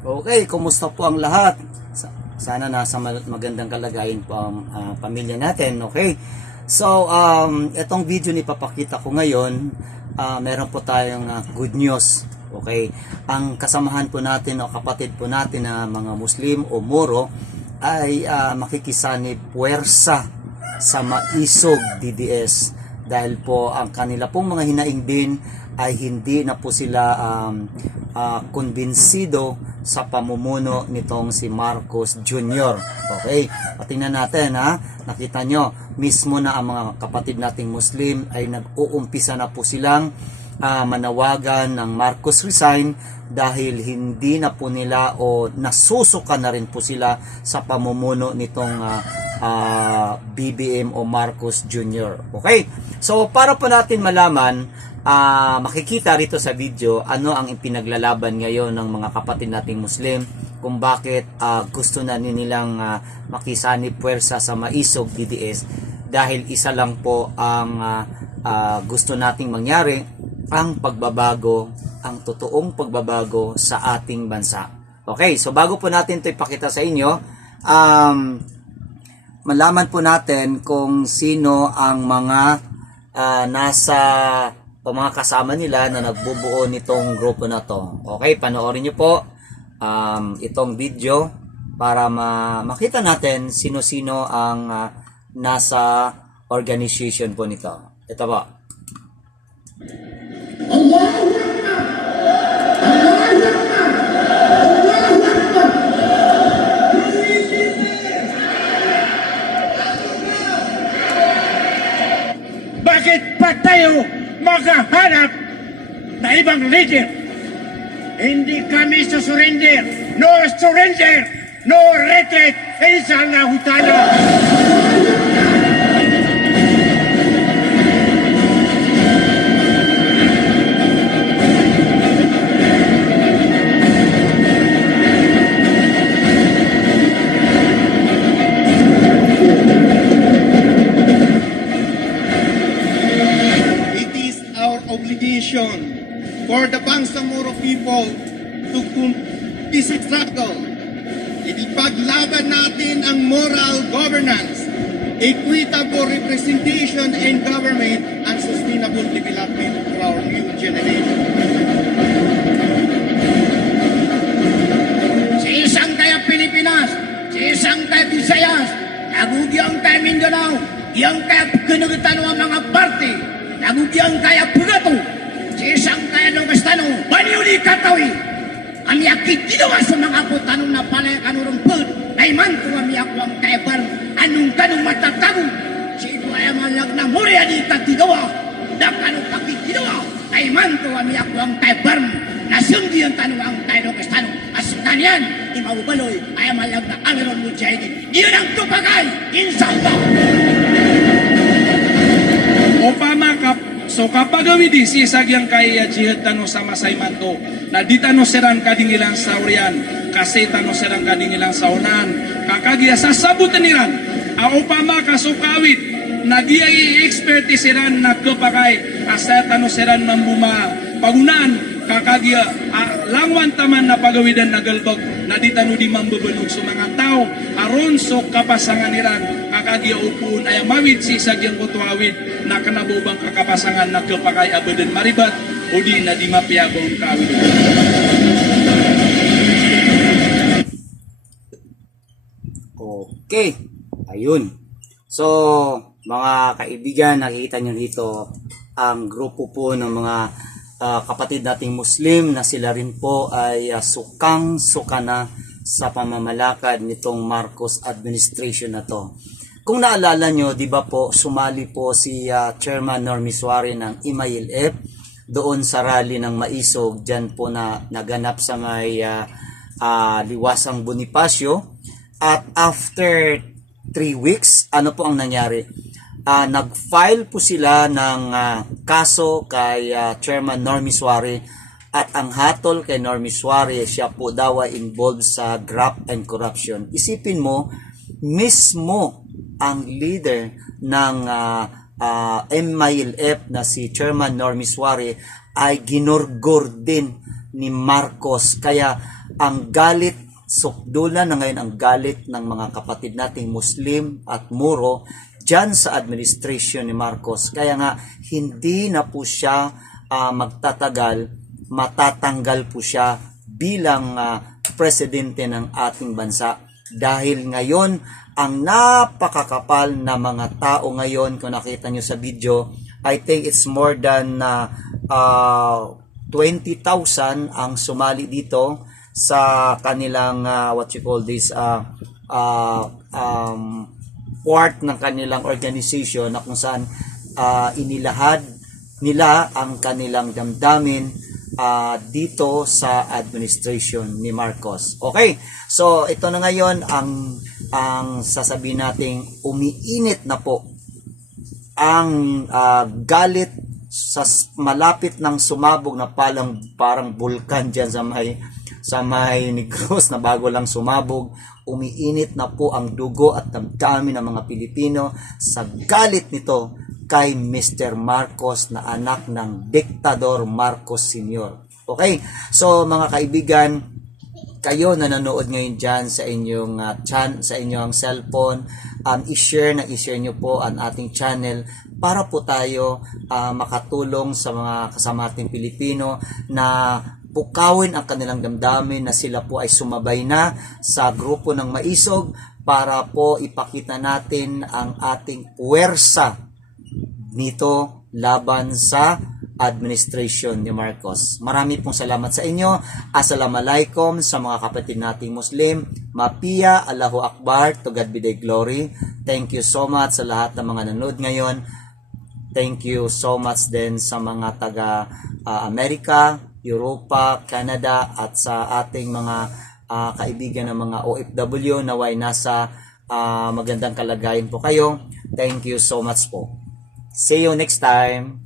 Okay, kumusta po ang lahat? Sana nasa magandang kalagayan po ang pamilya natin, okay? So, itong video ni papakita ko ngayon, meron po tayong good news, okay? Ang kasamahan po natin o kapatid po natin na mga Muslim o Moro ay makikisanib puwersa sa Maisog DDS dahil po ang kanila pong mga hinaing din ay hindi na po sila kumbinsido sa pamumuno nitong si Marcos Jr. Okay, patingnan natin ha. Nakita nyo, mismo na ang mga kapatid nating Muslim ay nag-uumpisa na po silang manawagan ng Marcos resign dahil hindi na po nila o nasusuka na rin po sila sa pamumuno nitong BBM o Marcos Jr. Okay, so para po natin malaman, makikita rito sa video ano ang ipinaglalaban ngayon ng mga kapatid nating Muslim, kung bakit gusto na nilang makisanib puwersa sa Maisog DDS dahil isa lang po ang gusto nating mangyari, ang pagbabago, ang totoong pagbabago sa ating bansa. Okay, so bago po natin ito ipakita sa inyo, malaman po natin kung sino ang mga nasa o mga kasama nila na nagbubuo nitong grupo na to. Okay, panoorin nyo po itong video para makita natin sino-sino ang nasa organization po nito. Ito po. Bakit pa tayo makahanap na ibang leader? Hindi kami susurrender. No surrender. No retreat. Isa na hutana. Obligation for the Bangsamoro people to this struggle. Ipaglaban natin ang moral governance, equitable representation in government, and sustainable development for our new generation. Sa isang kaya Pilipinas, sa isang kaya Visayas, nagugyang kaya Mindanao, iyang kaya kinagatan ang mga party, nagugyang kaya Pugato, sa isang kaya Nogastano, Baniuli Katawi, ami akit ginawa sa mga putanong na palay kanurong pud, ay man kung ami ako ang kaya bar, anong kanong matatago, sa ito ay malag na muli anita tigawa, na kanong pakit ginawa, ay man kung ami ako ang kaya bar, na sunggi ang tanong ang kaya Nogastano, as kanyan, di mabubaloy, ay malag na aliron mujahidin, iyon ang tupagay, inshallah. Upama so kapag awidi si sagyang kaya jihad tano sa masaymanto na di tano serang kadingilang saurian kasi tano serang kadingilang saunan kakagya sasabutan niran upama kasukawit na di ay expertise na kapakay asa tano serang mambuma pagunan kakagya langwan taman na pagawidan na galbag na di tano di mambabalog sa mga tao aron so kapasangan niran kakagya upun ay mawid si sagyang kutuawid na kanabubang kakapasangan na kapakay abadan maribat o di na di mapiyabong kawid. Okay, ayun. So, mga kaibigan, nakikita nyo dito ang grupo po ng mga kapatid nating Muslim na sila rin po ay sukang-suka na sa pamamalakad nitong Marcos administration na to. Kung naalala nyo, di ba po, sumali po si Chairman Normie Suarez ng IMAIL-F doon sa rally ng Maisog, dyan po na naganap sa may Liwasang Bonifacio. At after 3 weeks, ano po ang nangyari? Nag-file po sila ng kaso kay Chairman Normie Suarez, at ang hatol kay Normie Suarez, siya po daw ay involved sa graft and corruption. Isipin mo, mismo ang leader ng MILF na si Chairman Normie Suarez ay ginorgor din ni Marcos. Kaya ang galit, sukdulan na ngayon ang galit ng mga kapatid nating Muslim at Moro dyan sa administration ni Marcos. Kaya nga hindi na po siya magtatagal, matatanggal po siya bilang presidente ng ating bansa. Dahil ngayon, ang napakakapal na mga tao ngayon, kung nakita nyo sa video, I think it's more than 20,000 ang sumali dito sa kanilang what you call this part ng kanilang organization, na kung saan inilahad nila ang kanilang damdamin dito sa administration ni Marcos. Okay, so ito na ngayon ang sasabihin nating umiinit na po ang galit sa malapit ng sumabog na parang bulkan dyan sa may Negros na bago lang sumabog. Umiinit na po ang dugo at damdamin ng mga Pilipino sa galit nito kay Mr. Marcos na anak ng Diktador Marcos Sr. Okay, so mga kaibigan, kayo na nanood ngayon dyan sa inyong sa inyong cellphone, i-share nyo po ang ating channel para po tayo makatulong sa mga kasama ating Pilipino na pukawin ang kanilang damdamin, na sila po ay sumabay na sa grupo ng Maisog para po ipakita natin ang ating puwersa nito laban sa administration ni Marcos. Marami pong salamat sa inyo. Assalamualaikum sa mga kapatid nating Muslim. Mapia, Allahu Akbar, to God be the glory. Thank you so much sa lahat ng mga nanood ngayon. Thank you so much din sa mga taga Amerika, Europa, Canada, at sa ating mga kaibigan ng mga OFW na nasa magandang kalagayan po kayo. Thank you so much po. See you next time.